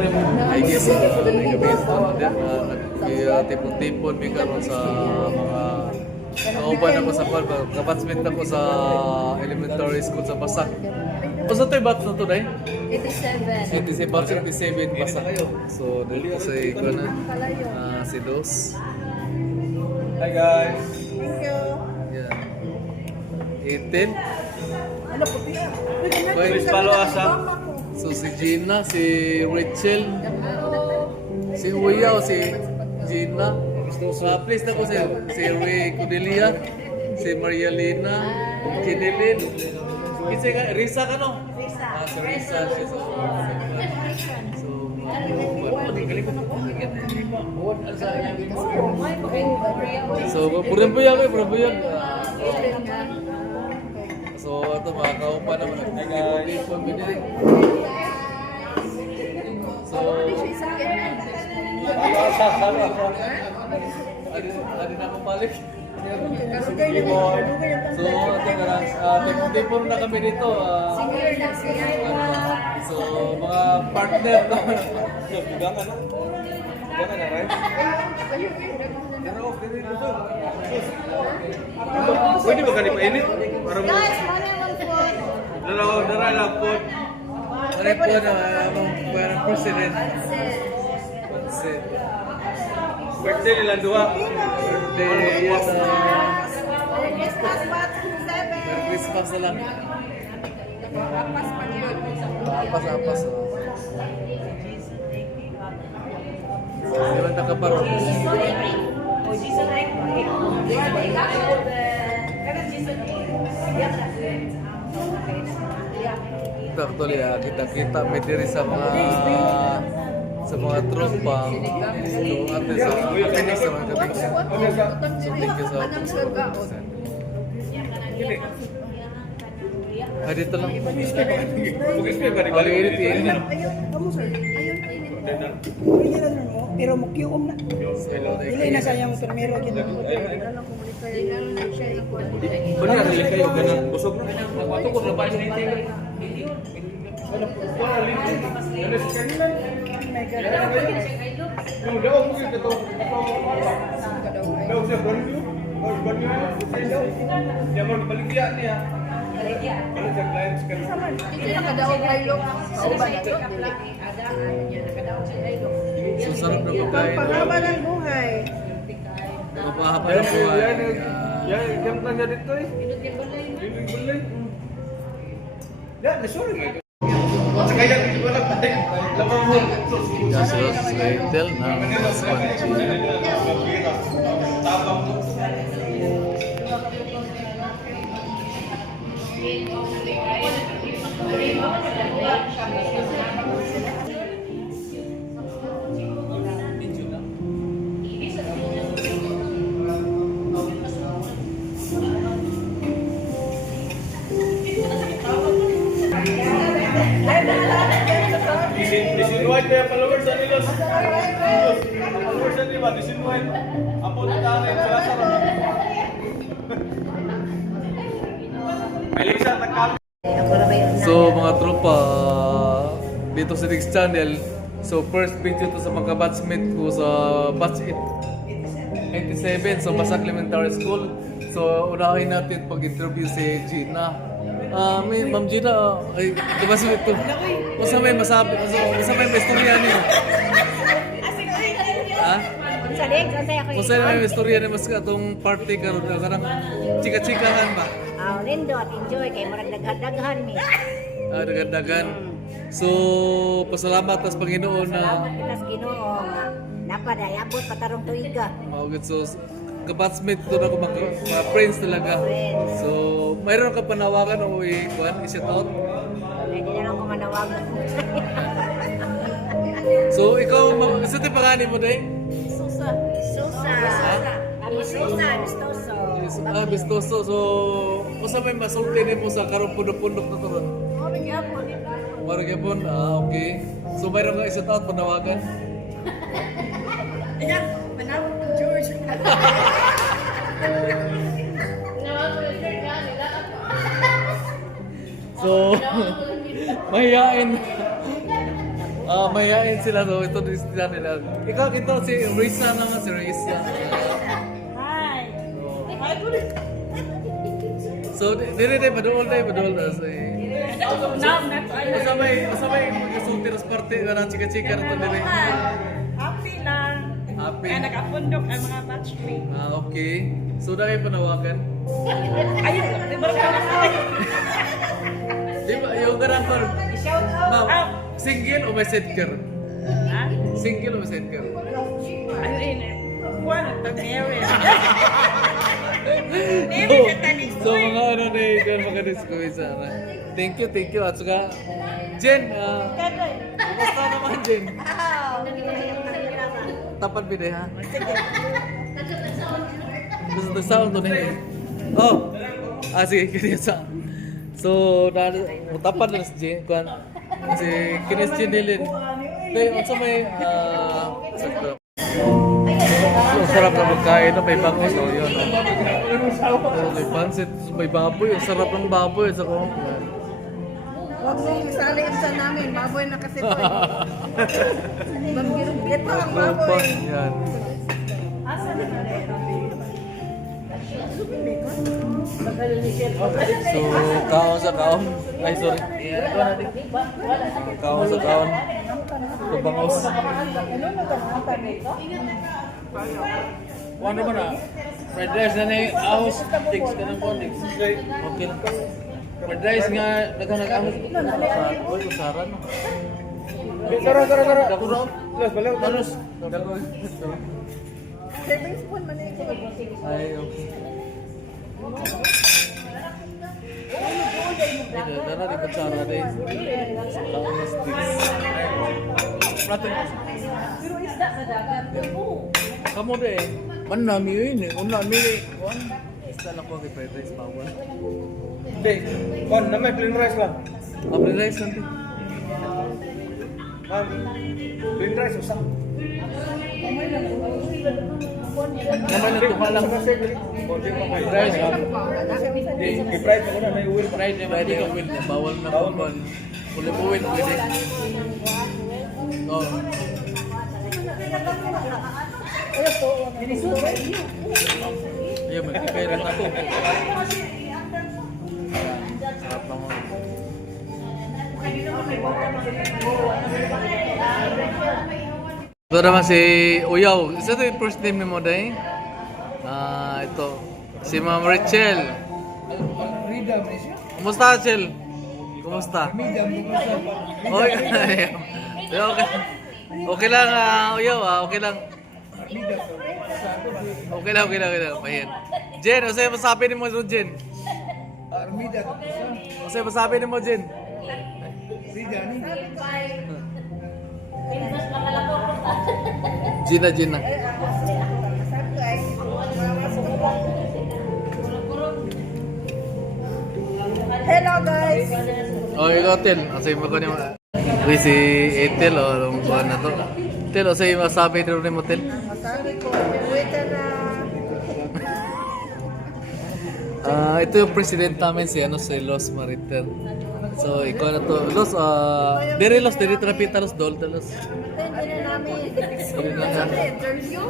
I guess tipon-tipon may karon sa mga kauban ako sa Palma. Kabatsment ako sa elementary school sa Basak. Basta ito yung batch na ito, Day? 87. 87, batch 87 Basak. So, dito sa ikaw na si Dos. Hi guys! Thank you. Yan. 18. Ano po tiya? Chris Paloasa. So, si Gina, si Rachel, si Uya o si Gina. Please na ko si Ray Cordelia, si Maria Lina, Chinilin. Kasi Risa ka no? Risa. Si Risa. Siya so, purang buyag eh, purang buyag. So, ito mga kaupa naman. Nag-ipon binili. So, adi na akong balik. So, tipon na kami dito. So, mga partner to. Bugangan na. Bugangan na, right? Pwede ba ganit mainit? Para mo. Dara lang po. Ano po na parang president? Birthday nila dua. Birthday yan Merry Christmas na lang. Apas. Di ba nakaparong? Actually, kita-kita may diri sa mga tropa. So, ate sa akin sa mga gabi. So, thank you sa dito lang. Pag-spray ba ni balik? Pero mukyuom na. Dili na sayang primero gid. Benar nila kayo ganang busog na. Wato ko na ba ini? So, sarap na pagkain. Pangaba ng buhay. Napapahaba ng buhay. Yan, yan lang dito eh. Bulay. Ya, sorry nga. Sakaya dito wala pa. Lamang mo. Gasos, Rachel ng Spongy. Tapang mo. Disinwide kaya followers sa nilos. Followers sa nila, disinwide. Apo na tanay sa sarap. Melissa, takal. So mga tropa, dito sa Next Channel, so first video to sa mga batchmate ko sa batch 87, so Basak Elementary School. So unahin natin pag-interview si Gina. Ma'am Gina, ay, diba sa ito? Basta may masabi, basta may istorya niyo. Ha? Basta may istorya niyo, mas itong party karon karang chika-chikahan ba? Lindot, enjoy kay murag daghan mi. Dagan-dagan. So, pasalamat tas Panginoon na Salamat kita sa Ginoo nga napadayabot patarong tuiga. maugit. So, kabatsmate to na ko mga friends talaga. So, mayroon ka panawagan o i-shout out? Hindi na lang ko manawagan. So, ikaw, isa tayo pangani mo day? Susa. Bistoso. Bistoso. So, kung may masulti mo sa karong pundok-pundok na to ron? Parang yapon, okay. So, mayroon ka isa taon panawagan? Panawag ko George. So, mahihain. Mayayain sila to. Ito din sila nila. Ikaw, ito si Risa naman, si Risa. Hi. So, dili tayo, paduol na. So, Masamay, magkasulti ras parte ka na chika-chika na ito nila. Happy lang. Happy. Kaya nakapundok ang mga batchmate. Okay. So, na kayo panawagan? Ayun, di ba ka na? Di ba, yung garang ko, Shout ma'am, out. single o may sidecar? Ha? Single o may sidecar? Ayun, buwan at tag-married. So, mga ano na yun, dyan makadiscover sana. Thank you. At saka, Jen, kumusta naman, Jen? Tapat bide, ha? Gusto sound to na yun. Oh! Sige, kaya sa. So, tapat na si Jen, kuhan. Si Kinis Jen Nilin. Kaya, at sa may, ang sarap na magkain, no? May bangos, oh, yun. Oh, may pansit, may baboy, ang sarap ng baboy. Sa kong, Huwag mong isali sa namin, baboy na kasi to. Ito ang baboy. Yan. So, kaon sa kaon. Ay, sorry. Kaon sa kaon. Ito bangos. Ano ba na? Fried rice na ni ahos. Tigs ka ng bondix. Okay lang. Fried rice nga nag-ahos. Uy, usaran. Tara. Plus, balaw. Talos. Serving spoon man ito. Ay, okay. Ito, dara di kutsara din. Kaon na sticks. Plato. Kamu deh. Man nami yun eh. Una nami eh. Isda lang ko kay fried rice bawal. Hindi. Kon, naman plain rice lang. Fried rice nanti. Ma'am, plain rice usap. Naman na tukal lang. Fried rice ha. I-fried mo na, may uwil pa. Fried naman di ka will na bawal na bawal. Uli po will pwede. Oh. Iya, magkipera na ako. Sarap naman. Ito naman si Uyaw. Isa ito yung first name ni mo dahil? Ito. Si Ma'am Rachel. Kumusta, Rachel? Kumusta? Okay. Okay. Okay lang, Uyaw. Okay lang. Okay lang. Ayan. Jen, ano sa'yo masabi ni mo, Jen? Ano sa'yo masabi ni mo, Jen? Gina. Hello guys! Oh, ikaw, Tel. Ano sa'yo mo ko niyo? Okay, si Etel, o, anong buwan na to? Tel, ano sa'yo masabi ni mo, Tel? Masabi ko, uwi ka na. Ito yung president namin si Los Maritel. So, ikaw na to. Los, diri trapita Los, Dol, Los. Hindi na namin. Hindi na namin. Interview.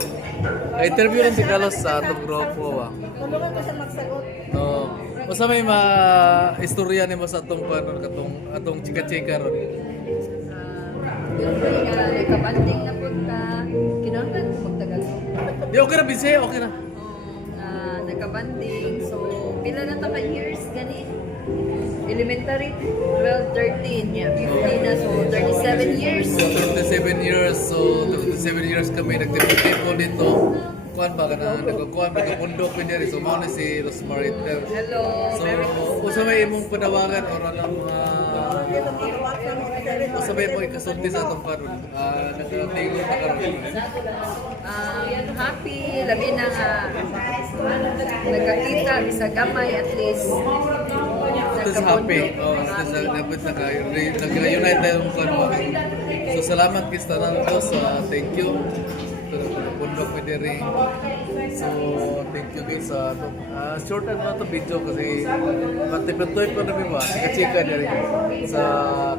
Interview lang si Carlos sa atong grupo. Tulungan ko siya magsagot. No. Basta may istorya nimo sa atong paano atong chika-chika ron. Yung kabanding na punta, kinahanglan ko magtagal. Di okay na busy, okay na. Nagkabanding, so pila na ka years gani? Elementary, 12, 13, yeah, 15 na, so 37 years. So 37 years, so 37 years kami nagtipon dito. Kuan ba kana nagpundok ko diri. So mao na si Los Maritel. Hello. So usa may imong panawagan or anong usa may mo ikasulti sa atong karon. Nagtingon na karon. Happy, labi na nga nagkakita, bisa gamay at least. Ito sa happy. Ito sa nabot na kayo. Nag-reunite tayo ng kanwa. So salamat kista ng Diyos. Thank you. Pundok mo diri. So thank you guys sa short na ito video kasi matipintoy ko na ba. Chika-chika diri sa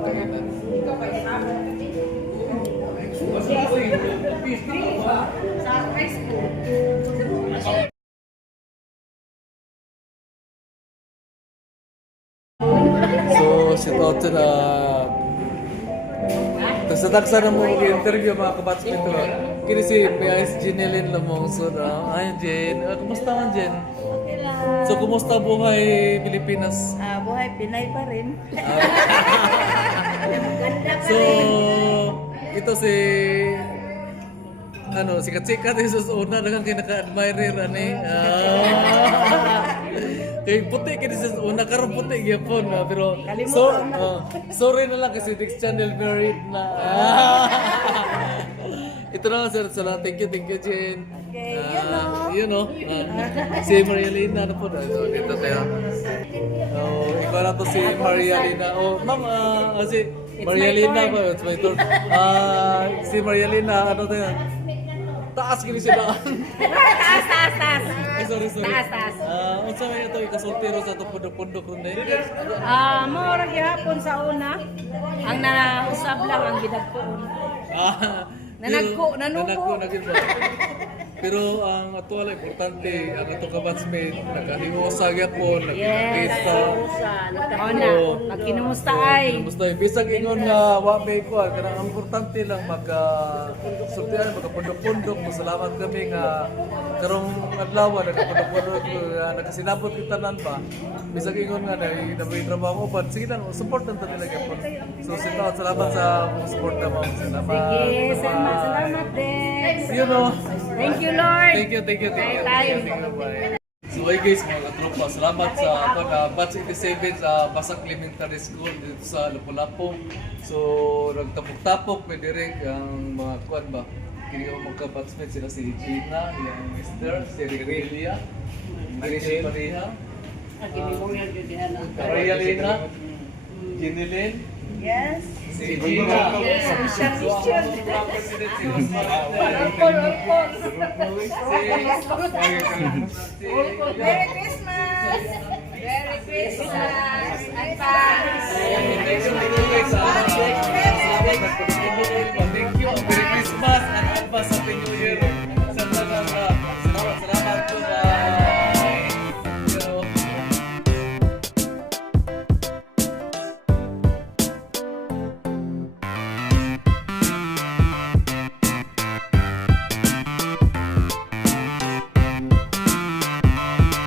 kainan. Sa high school. So, si Toto na Tagsa-tagsa na mo mag-interview mga kabatchmate ko. Kini si PIS Jeneline Lamong. So, ay Jen, kumusta man Jen? Okay lang. So, kumusta buhay Pilipinas? Buhay Pinay pa rin. So, ito si sikat-sikat Jesus una dagang kinaka-admire ani. Kay puti kini Jesus una karon puti gyapon pero sorry na lang kasi next channel married na. Ito na sir, thank you Jen. Okay, Si Maria Lina na po na. So, dito tayo. Ikaw na to si Maria Lina. Ma'am, si Maria Lina ba? It's my turn. Si Maria Lina, ano tayo? Taas gini siya daan. Taas. Ay, sorry. Taas. Unsa may ito ikasultiro sa to pundok-pundok ron dai? Mora gihapon sa una. Ang nausab lang ang gidagpoon. Nanagko na gid ba? Pero ang atual importante ang ato ka batchmate nakahimusa gyapon, nakita. Magkinumusta ay. Kumusta bisag ingon nga wa may ko kanang ang importante lang sultian magapundok-pundok. Salamat kami nga karong adlaw nagapundok-pundok nakasinabot kita nan ba. Bisag ingon nga may trabaho pa sige lang support ta nila gyapon. So salamat sa support mo. Salamat din. You know. Thank you, Lord. Thank you. Bye. So hey guys, mga katropa, salamat sa batch 87 sa Basak Elementary School dito sa Lapu-Lapu. So nagtapok-tapok may direct ang mga kuan ba. Kini yung magka-batchmate sila si Gina, yung Mr. si Rirelia, si Maria, Maria Lina, Jeneline, Yes. si Gina. Mission. Si Merry Christmas! Merry Christmas!